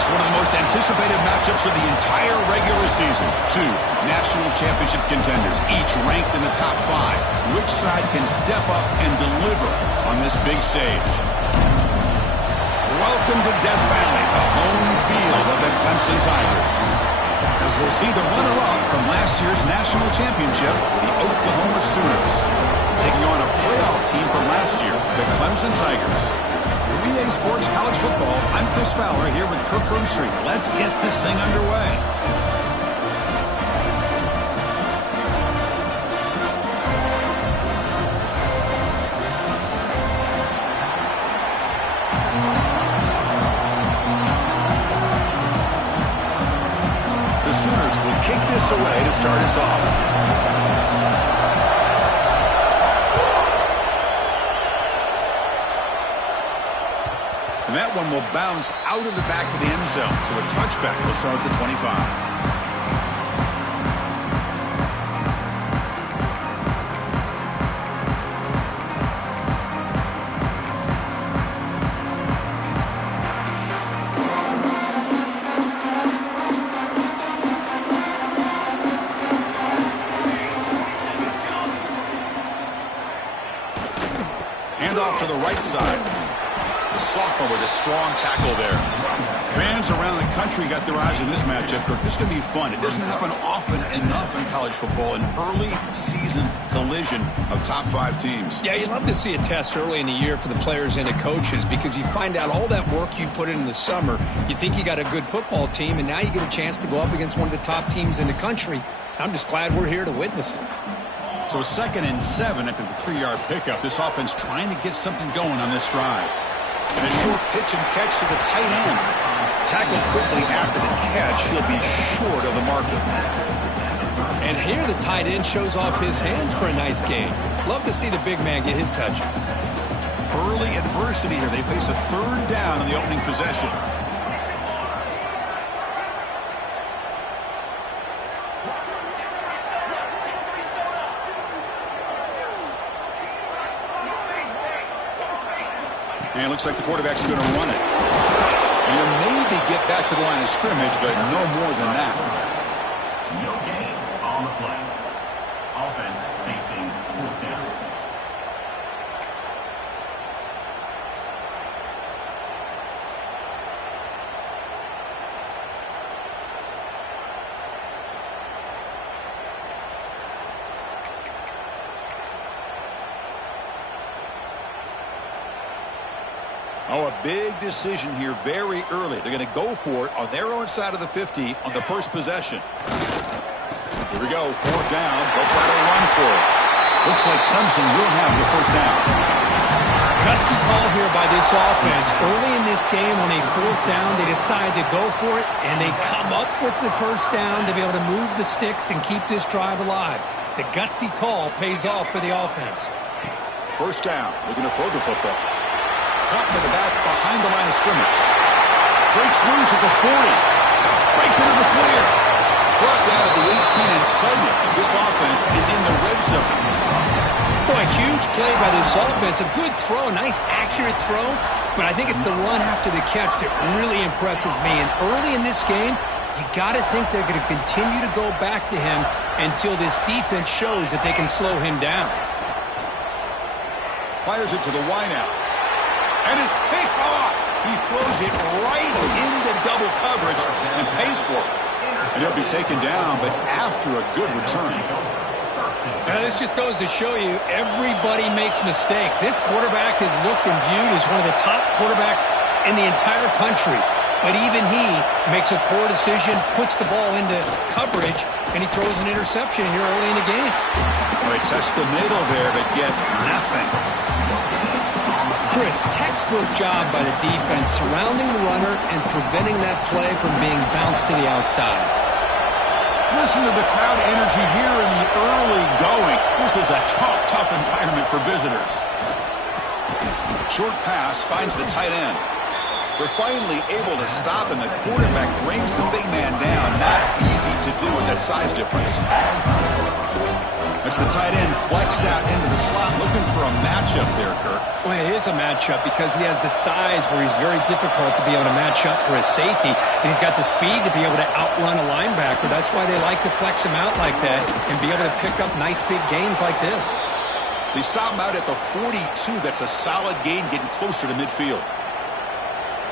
Next, one of the most anticipated matchups of the entire regular season. Two national championship contenders, each ranked in the top 5. Which side can step up and deliver on this big stage? Welcome to Death Valley, the home field of the Clemson Tigers. As we'll see the runner-up from last year's national championship, the Oklahoma Sooners, taking on a playoff team from last year, the Clemson Tigers. For EA Sports College Football, I'm Chris Fowler here with Kirk Street. Let's get this thing underway. The Sooners will kick this away to start us off. And that one will bounce out of the back of the end zone. So a touchback will start at the 25. Hand off to the right side. The sophomore with a strong tackle there. Fans around the country got their eyes on this matchup. This is going to be fun. It doesn't happen often enough in college football, an early season collision of top 5 teams. Yeah, you love to see a test early in the year for the players and the coaches because you find out all that work you put in the summer. You think you got a good football team, and now you get a chance to go up against one of the top teams in the country. I'm just glad we're here to witness it. So 2nd and 7 after the 3-yard pickup. This offense trying to get something going on this drive. And a short pitch and catch to the tight end. Tackled quickly after the catch. He'll be short of the marker. And here the tight end shows off his hands for a nice game. Love to see the big man get his touches. Early adversity here. They face a 3rd down in the opening possession. And it looks like the quarterback's going to run it. And he'll maybe get back to the line of scrimmage, but no more than that. No gain on the play. Offense facing 4th down. Oh, a big decision here very early. They're going to go for it on their own side of the 50 on the first possession. Here we go, 4th down. They'll try to run for it. Looks like Clemson will have the first down. Gutsy call here by this offense. Early in this game on a 4th down, they decide to go for it, and they come up with the first down to be able to move the sticks and keep this drive alive. The gutsy call pays off for the offense. First down. Looking to throw the football. Caught in the back behind the line of scrimmage. Breaks loose at the 40. Breaks into the clear. Brought down at the 18, and suddenly this offense is in the red zone. Boy, huge play by this offense. A good throw, nice accurate throw. But I think it's the run after the catch that really impresses me. And early in this game, you got to think they're going to continue to go back to him until this defense shows that they can slow him down. Fires it to the wideout. And is picked off. He throws it right into double coverage and pays for it. And he'll be taken down, but after a good return. Now, this just goes to show you everybody makes mistakes. This quarterback is looked and viewed as one of the top quarterbacks in the entire country. But even he makes a poor decision, puts the ball into coverage, and he throws an interception here early in the game. Well, they test the middle there, but get nothing. Chris, textbook job by the defense surrounding the runner and preventing that play from being bounced to the outside. Listen to the crowd energy here in the early going. This is a tough environment for visitors. Short pass finds the tight end. They're finally able to stop, and the quarterback brings the big man down. Not easy to do with that size difference. As the tight end flexed out into the slot, looking for a matchup there, Kirk. Well, it is a matchup because he has the size where he's very difficult to be able to match up for his safety, and he's got the speed to be able to outrun a linebacker. That's why they like to flex him out like that and be able to pick up nice big gains like this. They stop him out at the 42. That's a solid gain, getting closer to midfield.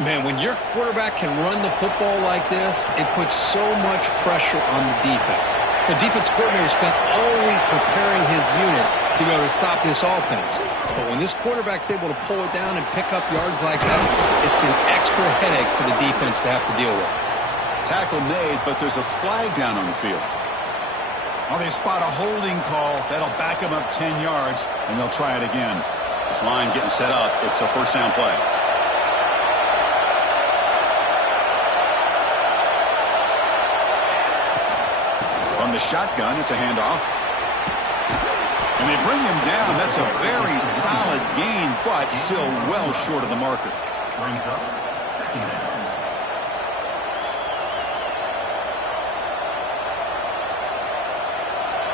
Man, when your quarterback can run the football like this, it puts so much pressure on the defense. The defense coordinator spent all week preparing his unit to be able to stop this offense. But when this quarterback's able to pull it down and pick up yards like that, it's an extra headache for the defense to have to deal with. Tackle made, but there's a flag down on the field. Well, they spot a holding call. That'll back them up 10 yards, and they'll try it again. This line getting set up. It's a first down play. From the shotgun, it's a handoff. And they bring him down. That's a very solid gain, but still well short of the marker. Brings up second down.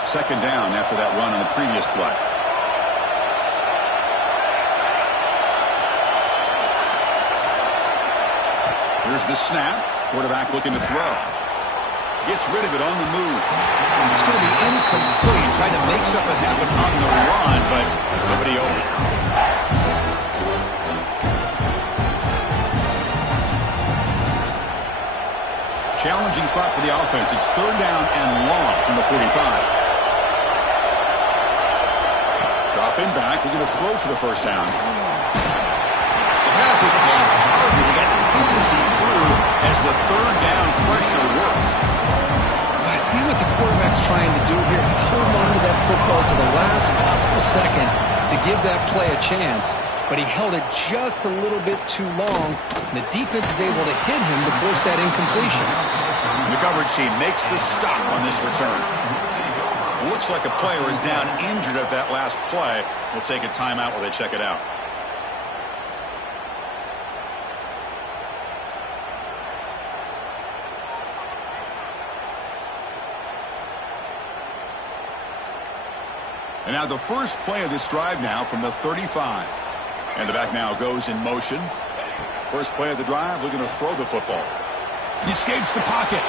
Second down after that run on the previous play. Here's the snap. Quarterback looking to throw. Gets rid of it on the move. It's going to be incomplete. Trying to make something happen on the run, but nobody open. Challenging spot for the offense. It's third down and long from the 45. Dropping back. Looking to throw for the first down. The pass is off target. He got beat as he threw as the third down pressure works. I see what the quarterback's trying to do here. He's holding on to that football to the last possible second to give that play a chance, but he held it just a little bit too long, and the defense is able to hit him to force that incompletion. The coverage team makes the stop on this return. It looks like a player is down injured at that last play. We'll take a timeout while they check it out. And now the first play of this drive now from the 35. And the back now goes in motion. First play of the drive, looking to throw the football. He escapes the pocket.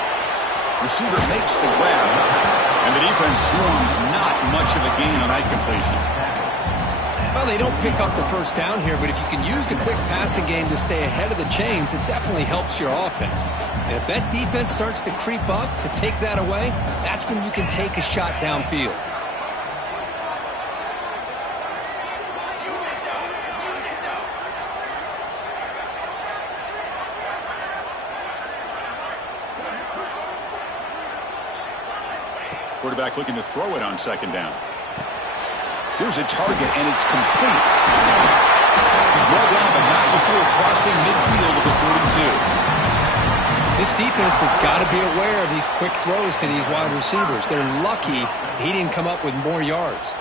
Receiver makes the grab. And the defense swarms not much of a gain on that completion. Well, they don't pick up the first down here, but if you can use the quick passing game to stay ahead of the chains, it definitely helps your offense. And if that defense starts to creep up to take that away, that's when you can take a shot downfield. Quarterback looking to throw it on second down. Here's a target, and it's complete. He's brought down, but not before crossing midfield of the 42. This defense has got to be aware of these quick throws to these wide receivers. They're lucky he didn't come up with more yards.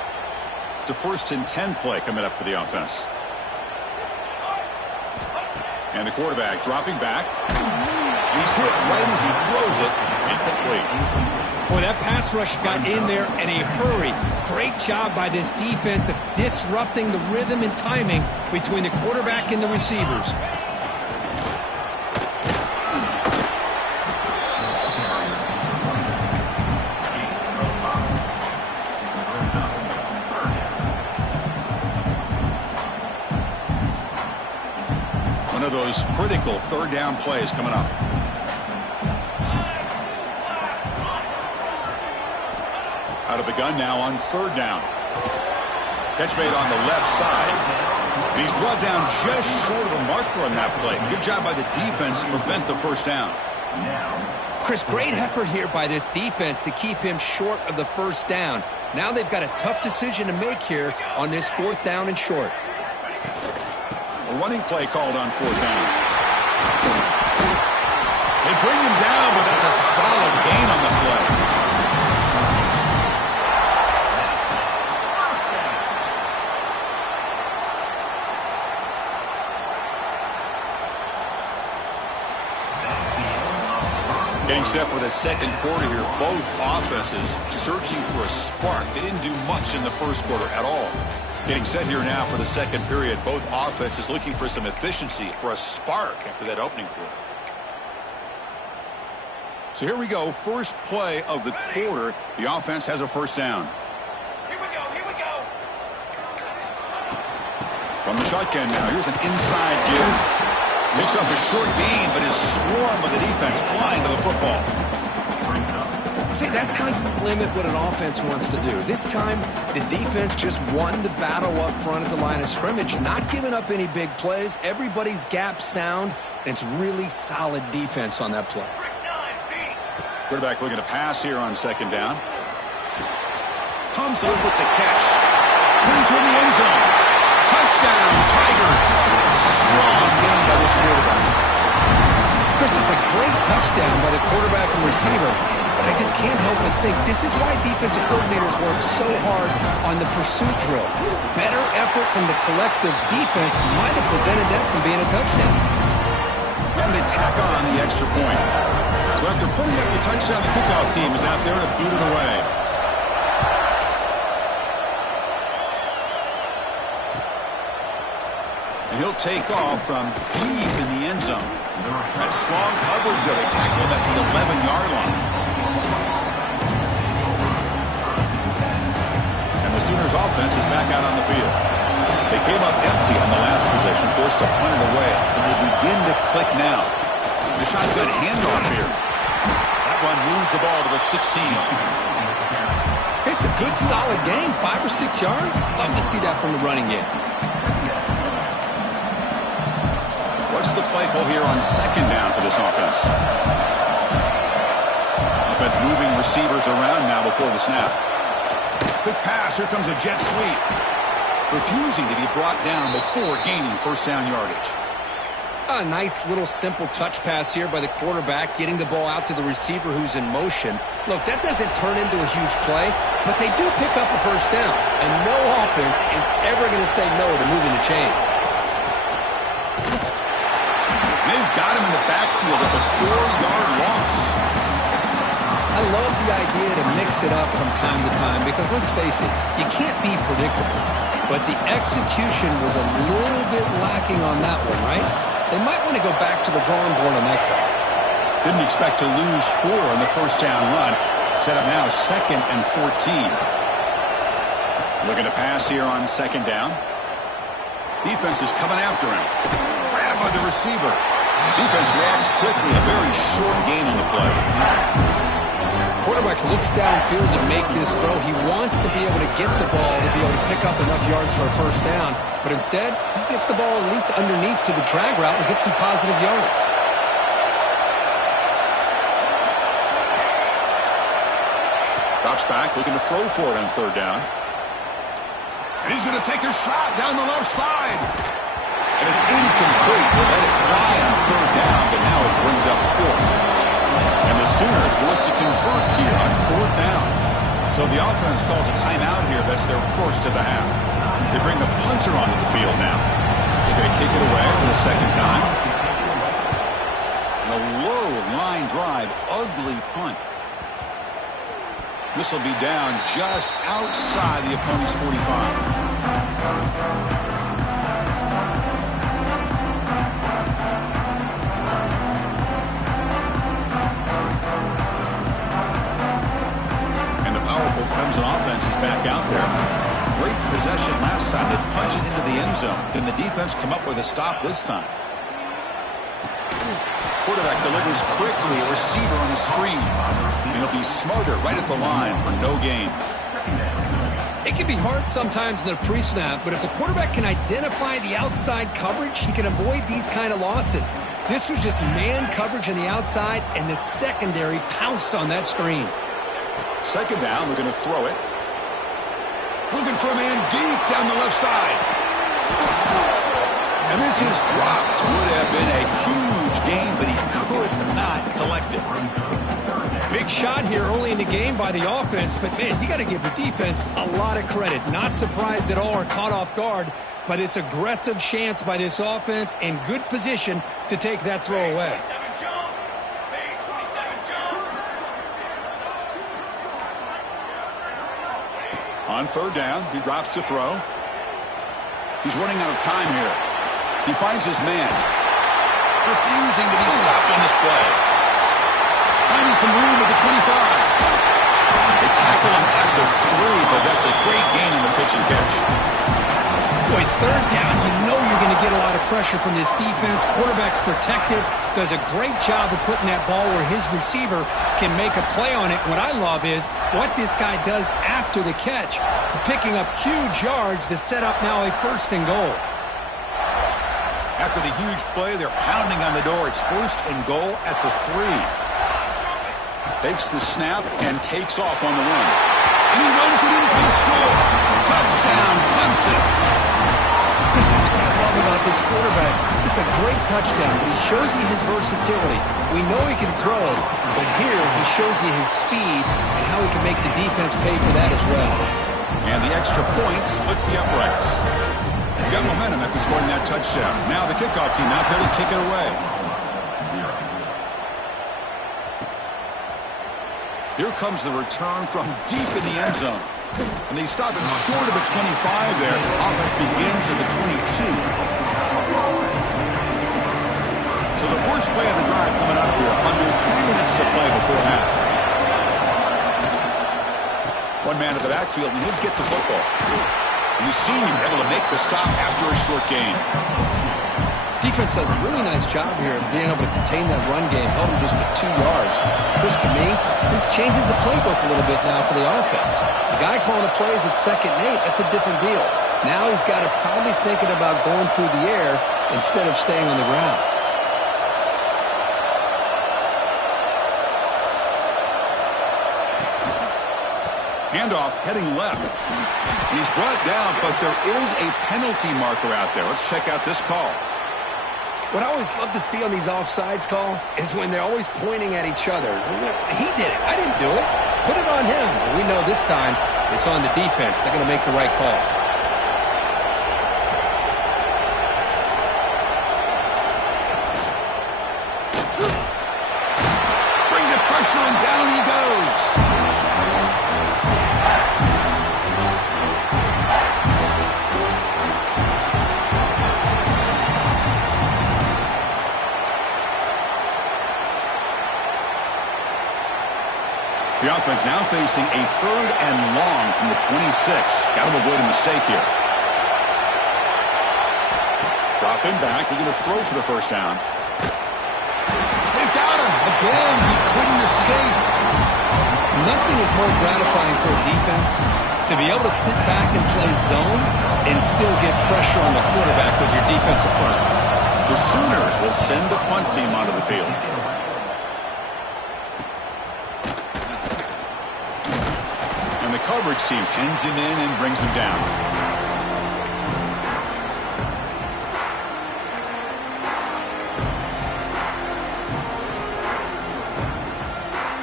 It's a 1st and 10 play coming up for the offense. And the quarterback dropping back. He's hit right as he throws it. Incomplete. Boy, that pass rush got in there in a hurry. Great job by this defense of disrupting the rhythm and timing between the quarterback and the receivers. One of those critical third down plays coming up. Out of the gun now on third down. Catch made on the left side. And he's brought down just short of the marker on that play. Good job by the defense to prevent the first down. Chris, great effort here by this defense to keep him short of the first down. Now they've got a tough decision to make here on this 4th down and short. A running play called on 4th down. They bring him down, but that's a solid gain on the play. Getting set for the second quarter here. Both offenses searching for a spark. They didn't do much in the first quarter at all. Getting set here now for the second period. Both offenses looking for some efficiency, for a spark after that opening quarter. So here we go. First play of the quarter. The offense has a first down. Here we go. From the shotgun now. Here's an inside give. Picks up a short gain, but is swarmed by the defense flying to the football. See, that's how you limit what an offense wants to do. This time, the defense just won the battle up front at the line of scrimmage, not giving up any big plays. Everybody's gap sound, and it's really solid defense on that play. Quarterback looking to pass here on second down. Comes up with the catch. Clean toward the end zone. Touchdown, Tigers. Strong game by this quarterback. Chris, is a great touchdown by the quarterback and receiver, but I just can't help but think this is why defensive coordinators work so hard on the pursuit drill. Better effort from the collective defense might have prevented that from being a touchdown. And they tack on the extra point. So after putting up the touchdown, the kickoff team is out there to boot it away. And he'll take off from deep in the end zone. That strong coverage there. They tackle him at the 11-yard line. And the Sooners offense is back out on the field. They came up empty on the last possession, forced to punt it away. And they begin to click now. The shotgun handoff here. That one moves the ball to the 16. It's a good, solid game. 5 or 6 yards. Love to see that from the running game. What's the play call here on second down for this offense? Offense moving receivers around now before the snap. Quick pass. Here comes a jet sweep. Refusing to be brought down before gaining first down yardage. A nice little simple touch pass here by the quarterback, getting the ball out to the receiver who's in motion. Look, that doesn't turn into a huge play, but they do pick up a first down. And no offense is ever going to say no to moving the chains. They've got him in the backfield. It's a 4-yard loss. I love the idea to mix it up from time to time because, let's face it, you can't be predictable. But the execution was a little bit lacking on that one, right? They might want to go back to the drawing board on that call. Didn't expect to lose 4 on the first down run. Set up now 2nd and 14. Looking to pass here on second down. Defense is coming after him. Grabbed by the receiver. Defense reacts quickly. A very short gain on the play. Quarterback looks downfield to make this throw. He wants to be able to get the ball to be able to pick up enough yards for a first down. But instead, he gets the ball at least underneath to the drag route and gets some positive yards. Drops back, looking to throw for it on third down. And he's going to take a shot down the left side. And it's incomplete. They let it fly on third down, but now it brings up 4th. And the Sooners will look to convert here on 4th down. So the offense calls a timeout here. That's their first of the half. They bring the punter onto the field now. They're going to kick it away for the second time. And a low line drive, ugly punt. This will be down just outside the opponent's 45. Clemson offense is back out there. Great possession last time. They punch it into the end zone. Can the defense come up with a stop this time? Quarterback delivers quickly. A receiver on the screen. And he'll be smarter right at the line for no gain. It can be hard sometimes in the pre-snap, but if the quarterback can identify the outside coverage, he can avoid these kind of losses. This was just man coverage on the outside, and the secondary pounced on that screen. Second down, we're going to throw it. Looking for a man deep down the left side. And this is dropped. Would have been a huge gain, but he could not collect it. Big shot here early in the game by the offense, but man, you got to give the defense a lot of credit. Not surprised at all or caught off guard, but it's aggressive chance by this offense and good position to take that throw away. On third down, he drops to throw. He's running out of time here. He finds his man. Refusing to be stopped on this play. Finding some room at the 25. They tackle him at the 3, but that's a great gain in the pitch and catch. Boy, third down, you know you're going to get a lot of pressure from this defense. Quarterback's protected, does a great job of putting that ball where his receiver can make a play on it. What I love is what this guy does after the catch to picking up huge yards to set up now a 1st and goal. After the huge play, they're pounding on the door. It's 1st and goal at the 3. Takes the snap and takes off on the run. And he runs it in for the score. Touchdown, Clemson. That's what I love about this quarterback. It's a great touchdown, but he shows you his versatility. We know he can throw it, but here he shows you his speed and how he can make the defense pay for that as well. And the extra point splits the uprights. Got momentum after scoring that touchdown. Now the kickoff team out there to kick it away. Here comes the return from deep in the end zone. And they stop him short of the 25 there. Offense begins at the 22. So the first play of the drive coming up here. Under 3 minutes to play before half. One man at the backfield, and he'll get the football. And the senior able to make the stop after a short gain. Defense does a really nice job here of being able to contain that run game, held him just at 2 yards. Chris, to me, this changes the playbook a little bit now for the offense. The guy calling the plays at 2nd and 8, that's a different deal. Now he's got to probably thinking about going through the air instead of staying on the ground. Handoff heading left. And he's brought down, but there is a penalty marker out there. Let's check out this call. What I always love to see on these offsides call is when they're always pointing at each other. He did it. I didn't do it. Put it on him. We know this time it's on the defense. They're going to make the right call. Bring the pressure, and down he goes. The offense now facing a 3rd and long from the 26. Got to avoid a mistake here. Drop him back. They're going to throw for the 1st down. They've got him. Again, he couldn't escape. Nothing is more gratifying for a defense to be able to sit back and play zone and still get pressure on the quarterback with your defensive front. The Sooners will send the punt team onto the field. The coverage team pins him in and brings him down.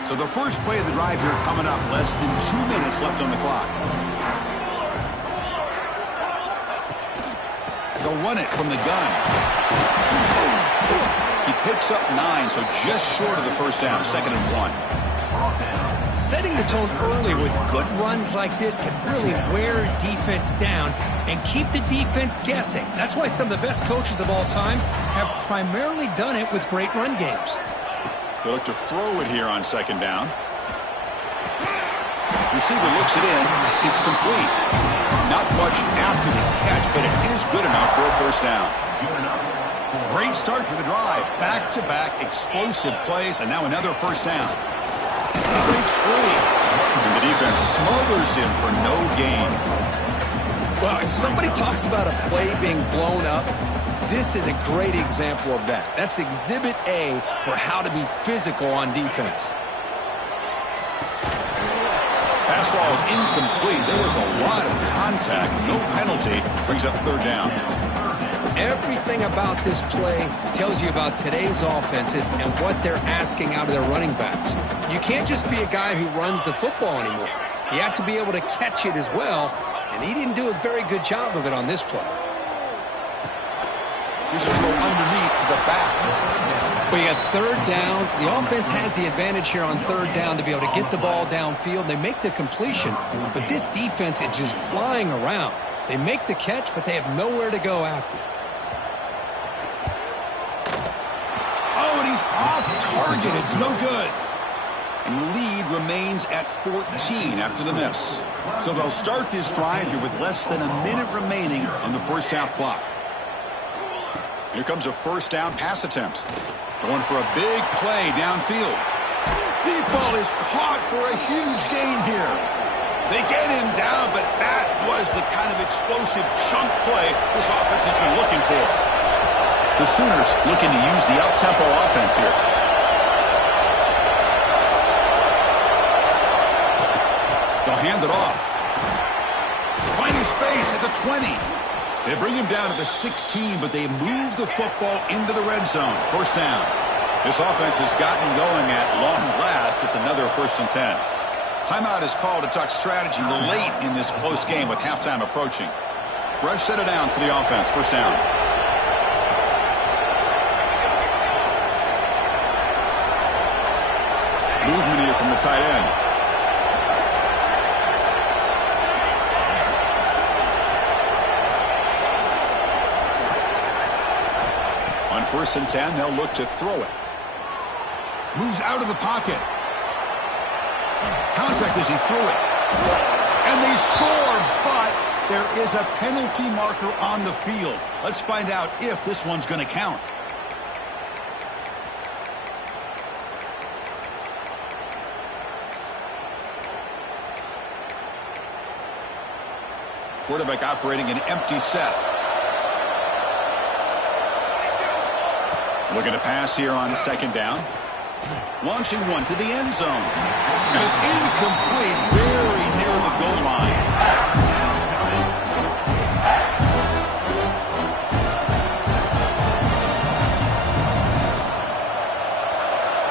So the first play of the drive here coming up. Less than 2 minutes left on the clock. They'll run it from the gun. He picks up 9, so just short of the 1st down. 2nd and 1. Setting the tone early with good runs like this can really wear defense down and keep the defense guessing. That's why some of the best coaches of all time have primarily done it with great run games. They look to throw it here on 2nd down. Receiver looks it in. It's complete. Not much after the catch, but it is good enough for a 1st down. Great start for the drive. Back-to-back explosive plays, and now another 1st down. Breaks free. And the defense smothers him for no gain. Well, if somebody talks about a play being blown up, this is a great example of that. That's Exhibit A for how to be physical on defense. Pass ball is incomplete. There was a lot of contact. No penalty. Brings up 3rd down. Everything about this play tells you about today's offenses and what they're asking out of their running backs. You can't just be a guy who runs the football anymore. You have to be able to catch it as well, and he didn't do a very good job of it on this play. Here's a throw underneath to the back. Well, you got third down. The offense has the advantage here on third down to be able to get the ball downfield. They make the completion, but this defense is just flying around. They make the catch, but they have nowhere to go after. Oh, and he's off target. It's no good. And the lead remains at 14 after the miss. So they'll start this drive here with less than a minute remaining on the first half clock. Here comes a first down pass attempt. Going for a big play downfield. Deep ball is caught for a huge gain here. They get him down, but that was the kind of explosive chunk play this offense has been looking for. The Sooners looking to use the up-tempo offense here. They'll hand it off. Finding space at the 20. They bring him down to the 16, but they move the football into the red zone. First down. This offense has gotten going at long last. It's another 1st and 10. Timeout is called to talk strategy late in this close game with halftime approaching. Fresh set of downs for the offense. First down. Movement here from the tight end. On 1st and 10, they'll look to throw it. Moves out of the pocket. Contact as he threw it. And they score, but there is a penalty marker on the field. Let's find out if this one's going to count. Quarterback operating an empty set. Looking to pass here on 2nd down. Launching one to the end zone. And it's incomplete, very near the goal line.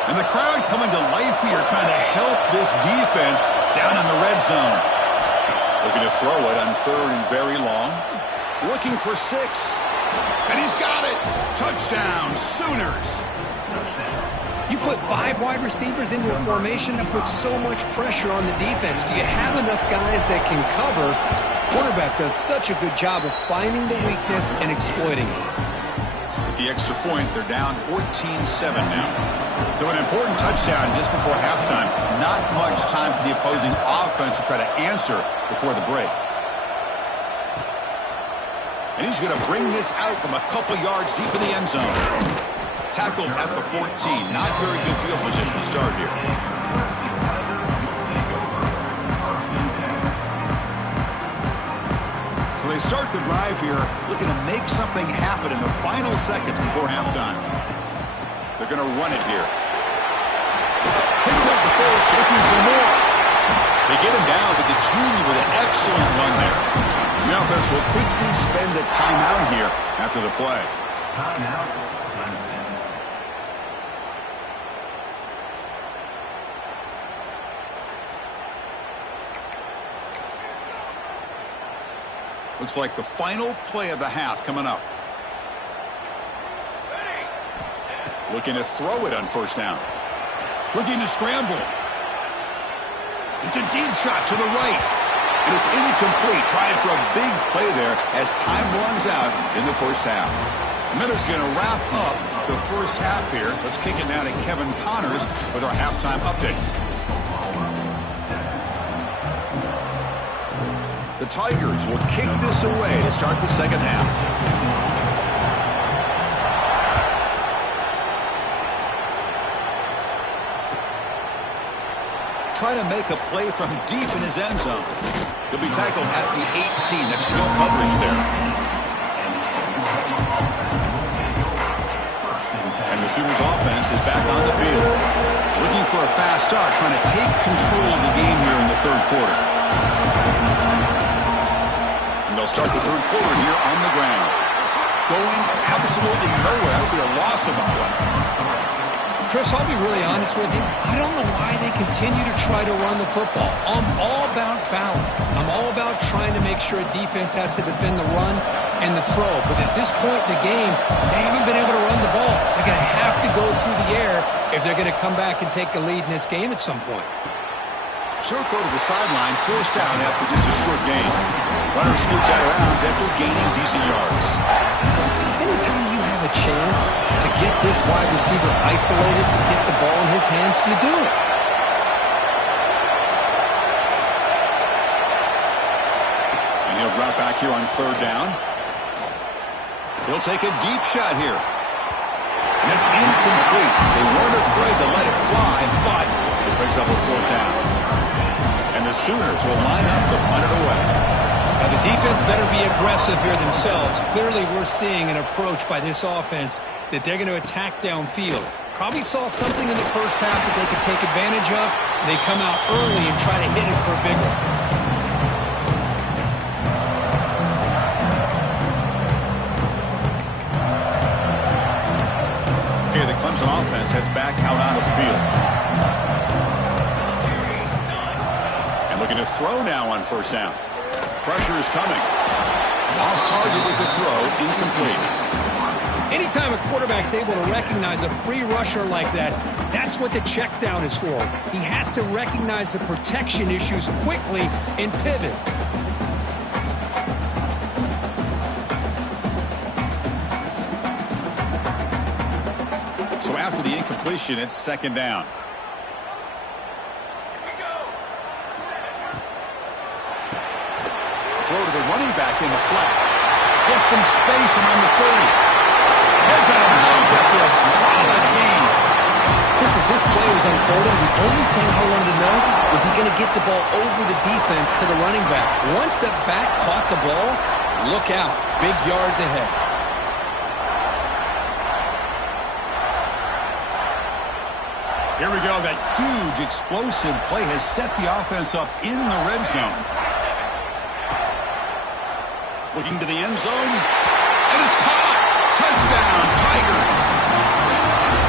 And the crowd coming to life here, trying to help this defense down in the red zone. Looking to throw it on 3rd and very long. Looking for 6. And he's got it. Touchdown, Sooners. You put 5 wide receivers into a formation that puts so much pressure on the defense. Do you have enough guys that can cover? Quarterback does such a good job of finding the weakness and exploiting it. With the extra point, they're down 14-7 now. So an important touchdown just before halftime. Not much time for the opposing offense to try to answer before the break. And he's going to bring this out from a couple yards deep in the end zone. Tackled at the 14. Not very good field position to start here. So they start the drive here, looking to make something happen in the final seconds before halftime. They're going to run it here. Picks up the first, looking for more. They get him down, but the junior with an excellent run there. The offense will quickly spend a timeout here after the play. Timeout. Looks like the final play of the half coming up. Looking to throw it on 1st down. Looking to scramble. It's a deep shot to the right. And it's incomplete. Trying for a big play there as time runs out in the first half. Miller's going to wrap up the first half here. Let's kick it down to Kevin Connors with our halftime update. The Tigers will kick this away to start the second half. Try to make a play from deep in his end zone. He'll be tackled at the 18. That's good coverage there. And the Sooners offense is back on the field. Looking for a fast start, trying to take control of the game here in the 3rd quarter. And they'll start the 3rd quarter here on the ground. Going absolutely nowhere. That'll be a loss of a play. Chris, I'll be really honest with you. I don't know why they continue to try to run the football. I'm all about balance. I'm all about trying to make sure a defense has to defend the run and the throw. But at this point in the game, they haven't been able to run the ball. They're going to have to go go through the air if they're going to come back and take the lead in this game at some point. Short throw to the sideline, forced out after just a short gain. Runner scoots out of bounds after gaining decent yards. Anytime you have a chance to get this wide receiver isolated and get the ball in his hands, you do it. And he'll drop back here on third down. He'll take a deep shot here. And it's incomplete. They weren't afraid to let it fly, but it brings up a fourth down. And the Sooners will line up to punt it away. Now the defense better be aggressive here themselves. Clearly we're seeing an approach by this offense that they're going to attack downfield. Probably saw something in the first half that they could take advantage of. They come out early and try to hit it for a big one. Okay, the Clemson offense heads back out onto the field. And looking to throw now on first down. Pressure is coming. Off target with the throw, incomplete. Anytime a quarterback's able to recognize a free rusher like that, that's what the check down is for. He has to recognize the protection issues quickly and pivot. So after the incompletion, it's second down. Throw to the running back in the flat. There's some space around the 30. Heads out of bounds after a solid gain. Chris, as this play was unfolding, the only thing I wanted to know was he going to get the ball over the defense to the running back. Once the back caught the ball, look out. Big yards ahead. Here we go. That huge explosive play has set the offense up in the red zone. Looking to the end zone. And it's caught. Touchdown, Tigers.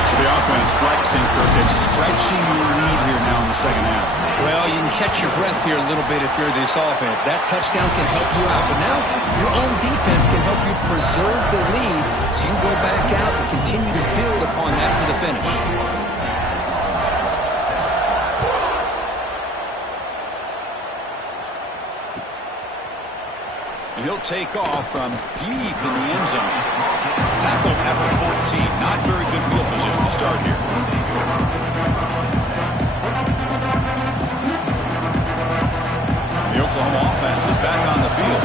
So the offense flexing, Kirk, and stretching your lead here now in the second half. Well, you can catch your breath here a little bit if you're this offense. That touchdown can help you out. But now your own defense can help you preserve the lead so you can go back out and continue to build upon that to the finish. And he'll take off from deep in the end zone. Tackled at the 14. Not very good field position to start here. The Oklahoma offense is back on the field.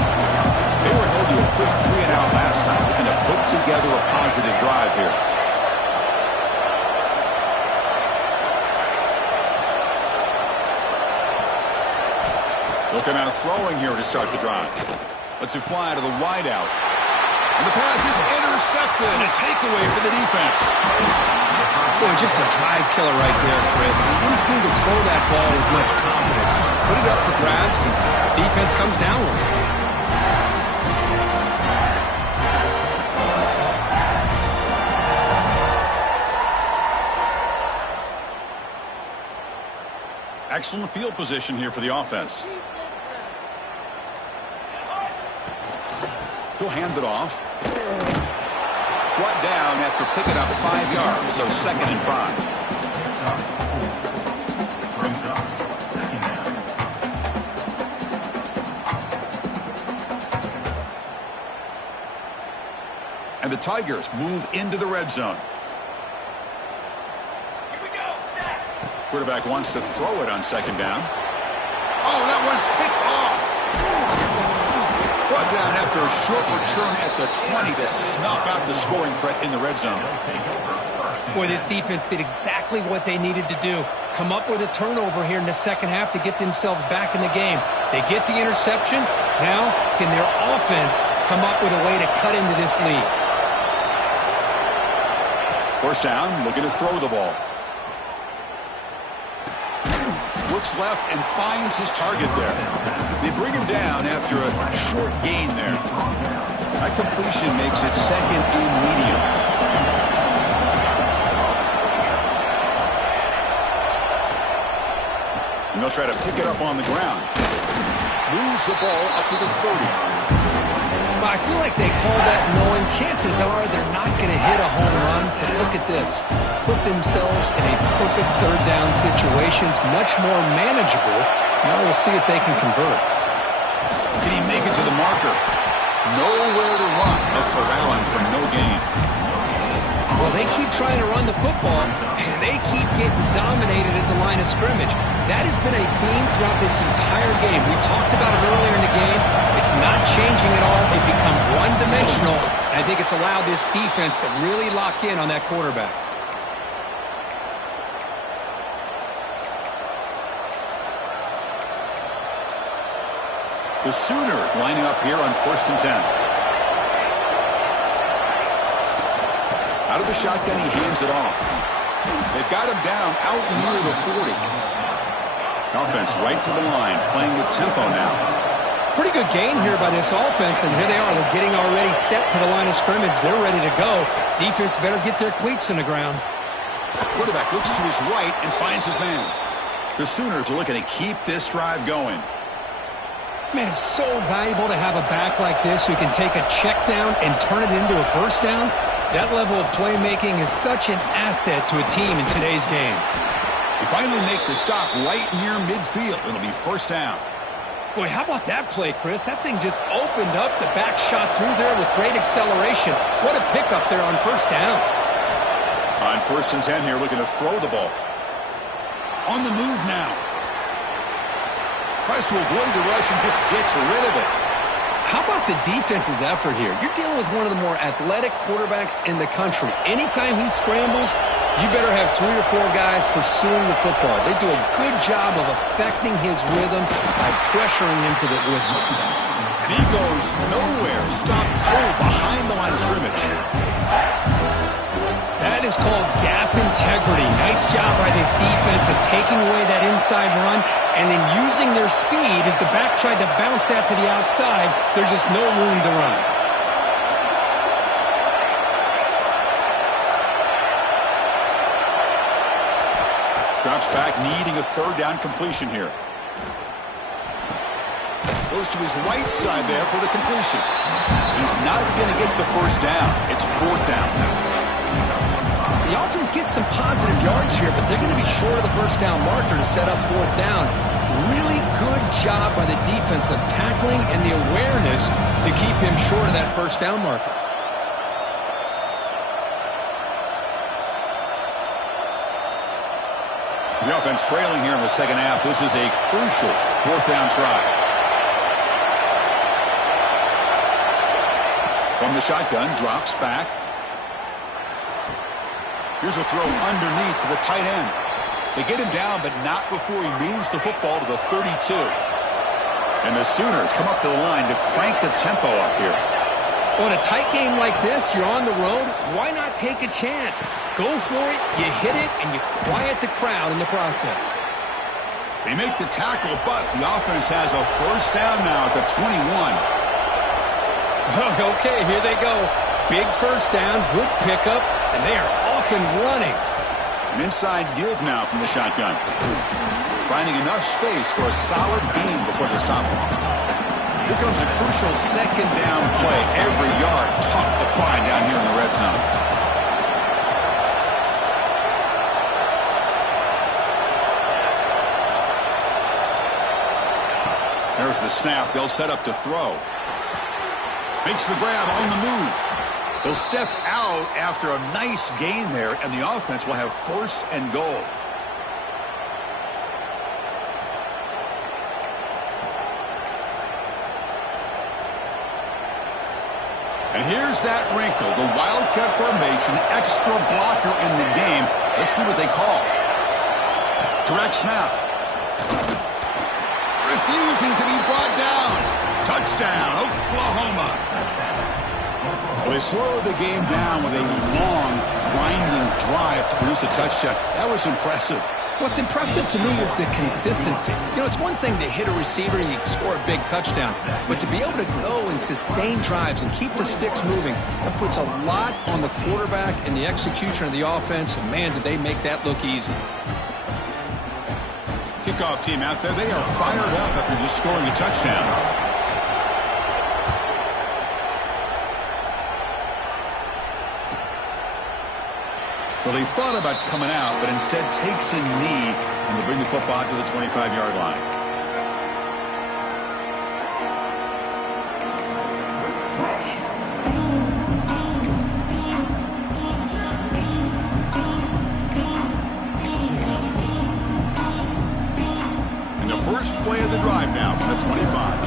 They were held to a quick 3-and-out last time, looking to put together a positive drive here. Looking at throwing here to start the drive. Lets it fly to the wideout. And the pass is intercepted. And a takeaway for the defense. Boy, just a drive killer right there, Chris. He didn't seem to throw that ball with much confidence. Just put it up for grabs, and the defense comes down with it. Excellent field position here for the offense. He'll hand it off. Brought down after picking up 5 yards, so 2nd and 5. And the Tigers move into the red zone. Here we go. Set. Quarterback wants to throw it on 2nd down. Oh, that one's picked off. Brought down after a short return at the 20 to snuff out the scoring threat in the red zone. Boy, this defense did exactly what they needed to do. Come up with a turnover here in the second half to get themselves back in the game. They get the interception. Now, can their offense come up with a way to cut into this lead? First down, looking to throw the ball. Looks left and finds his target there. They bring him down after a short gain there. That completion makes it 2nd and medium. And they'll try to pick it up on the ground. Moves the ball up to the 30. Well, I feel like they call that knowing chances are they're not going to hit a home run. But look at this. Put themselves in a perfect third down situation. It's much more manageable. Now we'll see if they can convert. Can he make it to the marker? Nowhere to run. They'll corral him for no gain. Well, they keep trying to run the football, and they keep getting dominated at the line of scrimmage. That has been a theme throughout this entire game. We've talked about it earlier in the game. It's not changing at all. They've become one-dimensional, and I think it's allowed this defense to really lock in on that quarterback. The Sooners lining up here on 1st and 10. Out of the shotgun, he hands it off. They've got him down out near the 40. Offense right to the line, playing with tempo now. Pretty good gain here by this offense, and here they are. They're getting already set to the line of scrimmage. They're ready to go. Defense better get their cleats in the ground. Quarterback looks to his right and finds his man. The Sooners are looking to keep this drive going. Man, it's so valuable to have a back like this who can take a check down and turn it into a first down. That level of playmaking is such an asset to a team in today's game. They finally make the stop right near midfield. It'll be first down. Boy, how about that play, Chris? That thing just opened up. The back shot through there with great acceleration. What a pickup there on first down. On 1st and 10 here, looking to throw the ball. On the move now. Tries to avoid the rush and just gets rid of it. How about the defense's effort here? You're dealing with one of the more athletic quarterbacks in the country. Anytime he scrambles, you better have 3 or 4 guys pursuing the football. They do a good job of affecting his rhythm by pressuring him to the whistle. And he goes nowhere. Stopped cold behind the line of scrimmage. That is called gap integrity. Nice job by this defense of taking away that inside run and then using their speed as the back tried to bounce that to the outside. There's just no room to run. Drops back, needing a third down completion here. Goes to his right side there for the completion. He's not going to get the first down. It's 4th down now. The offense gets some positive yards here, but they're going to be short of the first down marker to set up 4th down. Really good job by the defense of tackling and the awareness to keep him short of that first down marker. The offense trailing here in the second half. This is a crucial 4th down try. From the shotgun, drops back. Here's a throw underneath to the tight end. They get him down, but not before he moves the football to the 32. And the Sooners come up to the line to crank the tempo up here. Well, in a tight game like this, you're on the road. Why not take a chance? Go for it, you hit it, and you quiet the crowd in the process. They make the tackle, but the offense has a first down now at the 21. Okay, here they go. Big first down, good pickup, and they are off and running. An inside give now from the shotgun. Finding enough space for a solid gain before the stop. Here comes a crucial second down play. Every yard tough to find down here in the red zone. There's the snap. They'll set up to throw. Makes the grab on the move. They'll step out after a nice gain there, and the offense will have 1st and goal. And here's that wrinkle, the wildcat formation, extra blocker in the game. Let's see what they call. Direct snap. Refusing to be brought down. Touchdown, Oklahoma. Well, they slowed the game down with a long, grinding drive to produce a touchdown. That was impressive. What's impressive to me is the consistency. You know, it's one thing to hit a receiver and you score a big touchdown, but to be able to go and sustain drives and keep the sticks moving, that puts a lot on the quarterback and the execution of the offense, and man, did they make that look easy. Kickoff team out there, they are fired up after just scoring a touchdown. Well, he thought about coming out, but instead takes a knee, and will bring the football to the 25-yard line. And the first play of the drive now from the 25.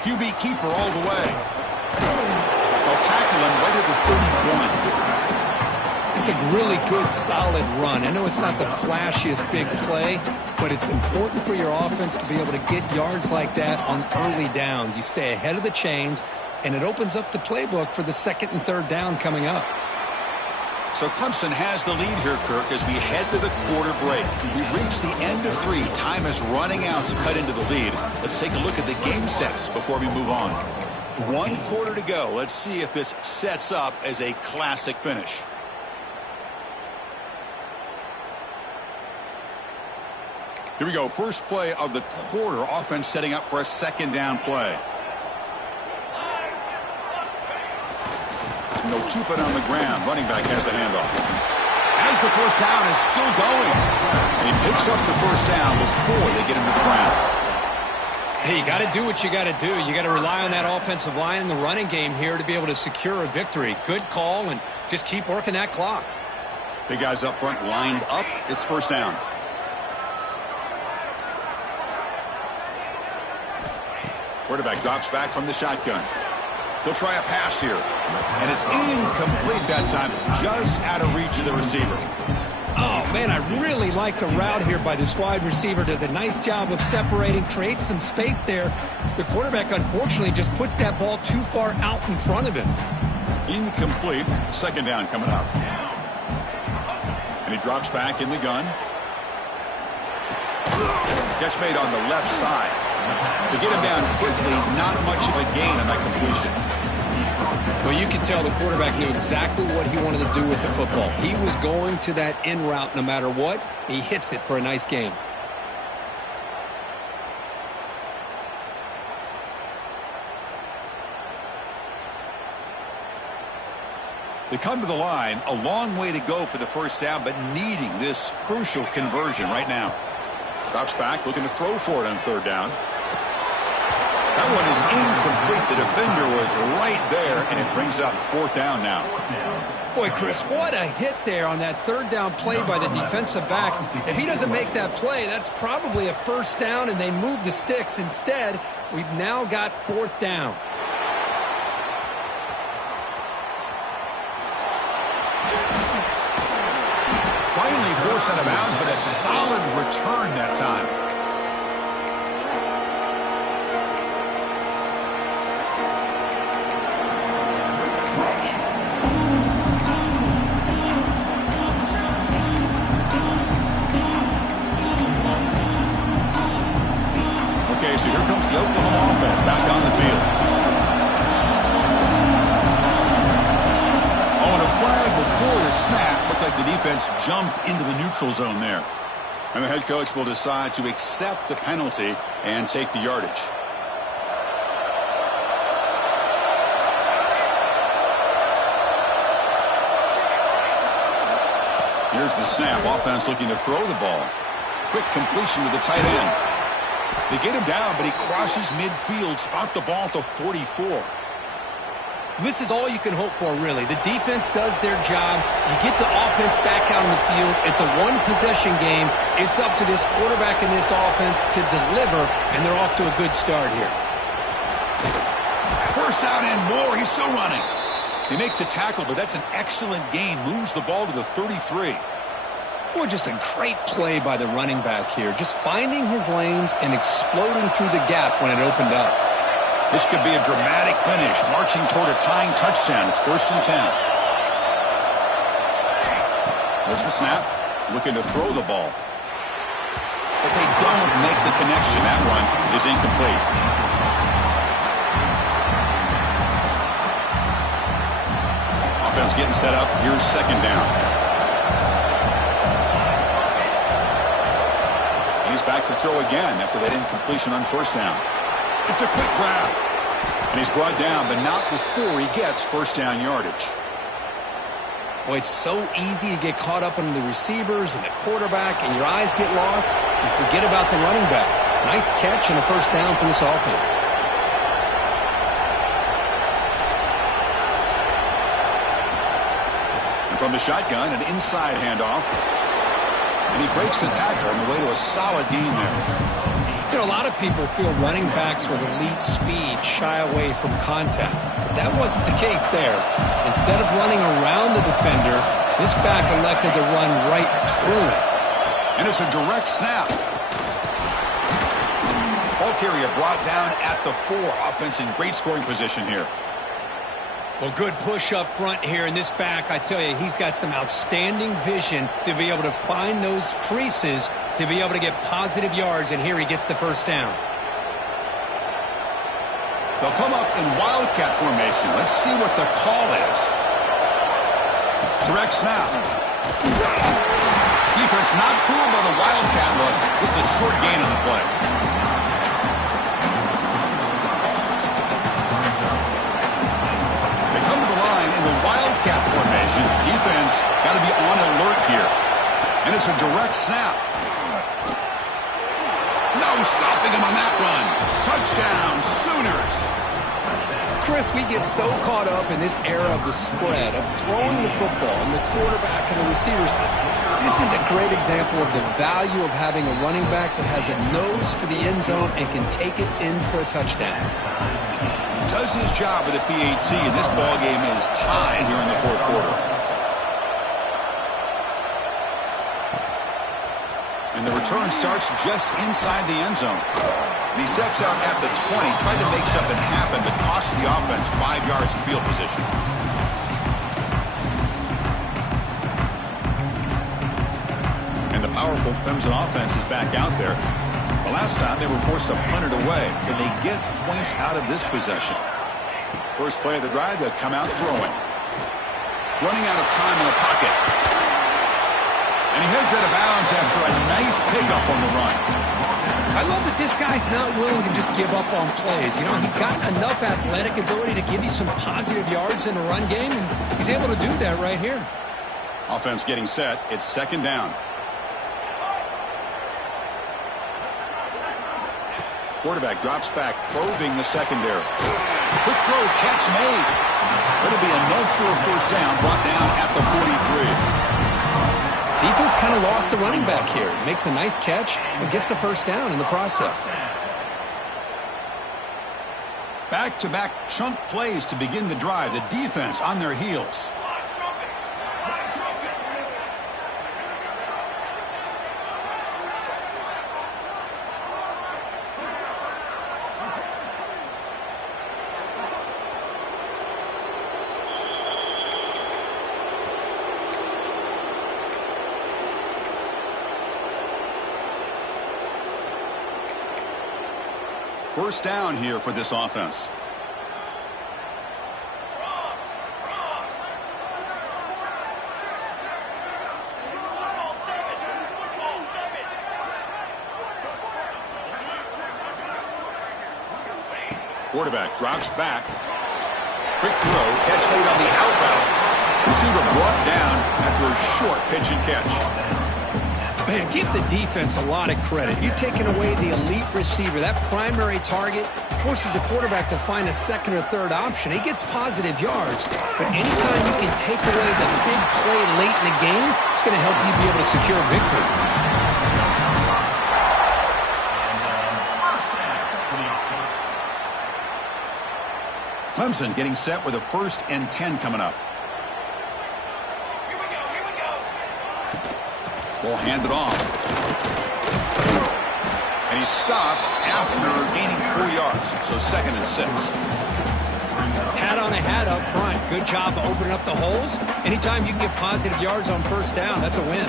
QB keeper all the way. They'll tackle him right at the 31. It's a really good, solid run. I know it's not the flashiest big play, but it's important for your offense to be able to get yards like that on early downs. You stay ahead of the chains, and it opens up the playbook for the second and third down coming up. So Clemson has the lead here, Kirk, as we head to the quarter break. We've reached the end of 3. Time is running out to cut into the lead. Let's take a look at the game sets before we move on. 1 quarter to go. Let's see if this sets up as a classic finish. Here we go. First play of the quarter. Offense setting up for a second down play. And they'll keep it on the ground. Running back has the handoff. As the first down is still going. And he picks up the first down before they get him to the ground. Hey, you got to do what you got to do. You got to rely on that offensive line and the running game here to be able to secure a victory. Good call, and just keep working that clock. Big guys up front lined up. It's first down. Quarterback drops back from the shotgun. They'll try a pass here. And it's incomplete that time. Just out of reach of the receiver. Oh, man, I really like the route here by this wide receiver. Does a nice job of separating, creates some space there. The quarterback, unfortunately, just puts that ball too far out in front of him. Incomplete. Second down coming up. And he drops back in the gun. Catch made on the left side. To get him down quickly, not much of a gain on that completion. Well, you can tell the quarterback knew exactly what he wanted to do with the football. He was going to that in route no matter what. He hits it for a nice gain. They come to the line, a long way to go for the first down, but needing this crucial conversion right now. Drops back, looking to throw for it on third down. That one is incomplete. The defender was right there, and it brings up fourth down now. Boy, Chris, what a hit there on that third down play by the defensive back. If he doesn't make that play, that's probably a first down, and they move the sticks. Instead, we've now got fourth down. Finally forced out of bounds, but a solid return that time. Okay, so here comes the Oklahoma offense back on the field. On a flag before the snap, looked like the defense jumped into the neutral zone there. And the head coach will decide to accept the penalty and take the yardage. Here's the snap. Offense looking to throw the ball. Quick completion to the tight end. They get him down, but he crosses midfield, spot the ball to 44. This is all you can hope for, really. The defense does their job. You get the offense back out on the field. It's a one-possession game. It's up to this quarterback and this offense to deliver, and they're off to a good start here. First down and more. He's still running. They make the tackle, but that's an excellent gain. Moves the ball to the 33. Boy, just a great play by the running back here. Just finding his lanes and exploding through the gap when it opened up. This could be a dramatic finish, marching toward a tying touchdown. It's 1st and 10. There's the snap, looking to throw the ball. But they don't make the connection. That one is incomplete. Offense getting set up. Here's second down. He's back to throw again after that incompletion on first down. It's a quick grab. And he's brought down, but not before he gets first down yardage. Well, it's so easy to get caught up in the receivers and the quarterback, and your eyes get lost. You forget about the running back. Nice catch and a first down for this offense. And from the shotgun, an inside handoff. And he breaks the tackle on the way to a solid gain there. You know, a lot of people feel running backs with elite speed shy away from contact. But that wasn't the case there. Instead of running around the defender, this back elected to run right through it. And it's a direct snap. Ball carrier brought down at the 4. Offense in great scoring position here. Well, good push up front here in this back. I tell you, he's got some outstanding vision to be able to find those creases, to be able to get positive yards, and here he gets the first down. They'll come up in wildcat formation. Let's see what the call is. Direct snap. Defense not fooled by the wildcat look. Just a short gain on the play. They come to the line in the wildcat formation. Defense got to be on alert here. And it's a direct snap. No stopping him on that run. Touchdown, Sooners. Chris, we get so caught up in this era of the spread, of throwing the football, and the quarterback and the receivers. This is a great example of the value of having a running back that has a nose for the end zone and can take it in for a touchdown. He does his job with the PAT, and this ball game is tied here in the fourth quarter. And the return starts just inside the end zone. And he steps out at the 20, tried to make something happen, but costs the offense 5 yards in field position. And the powerful Clemson offense is back out there. The last time they were forced to punt it away. Can they get points out of this possession? First play of the drive, they'll come out throwing. Running out of time in the pocket. And he heads out of bounds after a nice pickup on the run. I love that this guy's not willing to just give up on plays. You know, he's got enough athletic ability to give you some positive yards in the run game, and he's able to do that right here. Offense getting set. It's second down. Quarterback drops back, probing the secondary. Quick throw, catch made. It'll be enough for a first down, brought down at the 43. Defense kind of lost the running back here. Makes a nice catch and gets the first down in the process. Back-to-back chunk plays to begin the drive. The defense on their heels. First down here for this offense. Quarterback drops back. Quick throw, catch made on the out route. Receiver brought down after a short pitch and catch. Man, give the defense a lot of credit. You're taking away the elite receiver. That primary target forces the quarterback to find a second or third option. He gets positive yards, but anytime you can take away the big play late in the game, it's going to help you be able to secure a victory. Clemson getting set with a 1st and 10 coming up. Ball handed off. And he's stopped after gaining 4 yards. So 2nd and 6. Hat on a hat up front. Good job opening up the holes. Anytime you can get positive yards on first down, that's a win.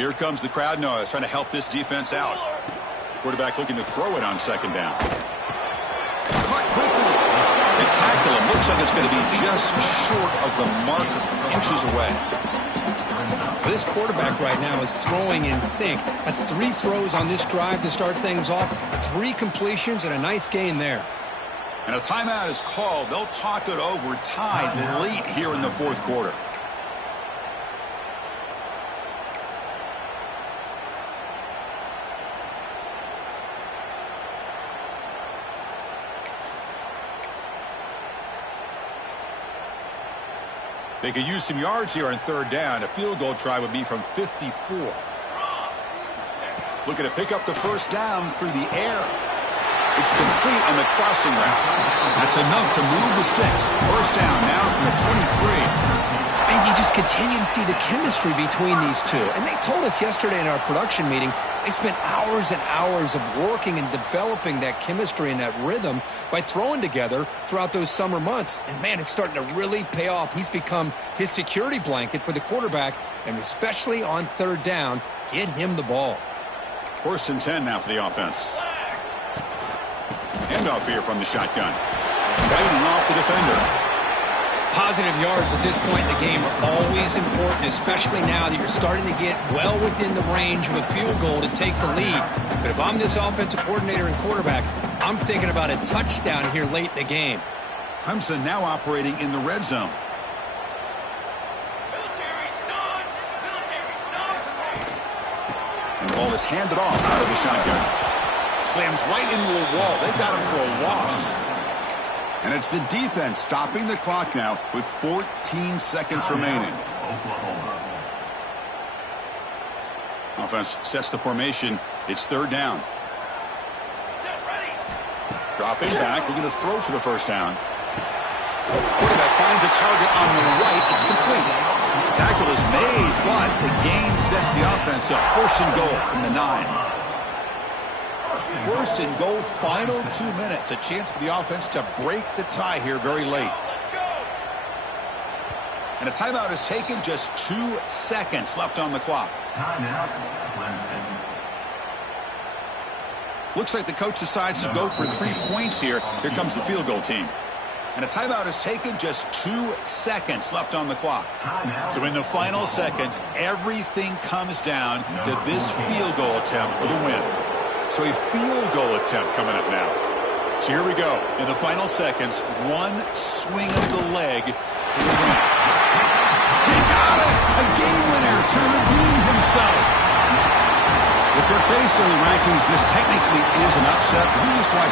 Here comes the crowd noise trying to help this defense out. Quarterback looking to throw it on second down. Caught quickly. They tackle him. Looks like it's going to be just short of the marker. Inches away. This quarterback right now is throwing in sync. That's 3 throws on this drive to start things off. 3 completions and a nice gain there. And a timeout is called. They'll talk it over, tied late here in the fourth quarter. They could use some yards here on third down. A field goal try would be from 54. Looking to pick up the first down through the air. It's complete on the crossing route. That's enough to move the sticks. First down now from the 23. And you just continue to see the chemistry between these two. And they told us yesterday in our production meeting, they spent hours and hours of working and developing that chemistry and that rhythm by throwing together throughout those summer months. And, man, it's starting to really pay off. He's become his security blanket for the quarterback, and especially on third down, get him the ball. First and 10 now for the offense. Handoff here from the shotgun. Fighting off the defender. Positive yards at this point in the game are always important, especially now that you're starting to get well within the range of a field goal to take the lead. But if I'm this offensive coordinator and quarterback, I'm thinking about a touchdown here late in the game. Clemson now operating in the red zone. Military stun! Military stun! And the ball is handed off out of the shotgun. Slams right into a wall. They got him for a loss. And it's the defense stopping the clock now with 14 seconds remaining. Offense sets the formation. It's third down. Dropping back, looking to throw for the first down. Quarterback finds a target on the right. It's complete. Tackle is made, but the gain sets the offense up. First and goal from the 9. First and goal, final 2 minutes. A chance for the offense to break the tie here very late. And a timeout is taken, just 2 seconds left on the clock. Timeout, Clemson. Looks like the coach decides to go for 3 points here. Here comes the field goal team. And a timeout is taken, just 2 seconds left on the clock. So in the final seconds, everything comes down to this field goal attempt for the win. So a field goal attempt coming up now. So here we go. In the final seconds, 1 swing of the leg for the win. He got it! A game winner to redeem himself. With their base in the rankings, this technically is an upset. We just watched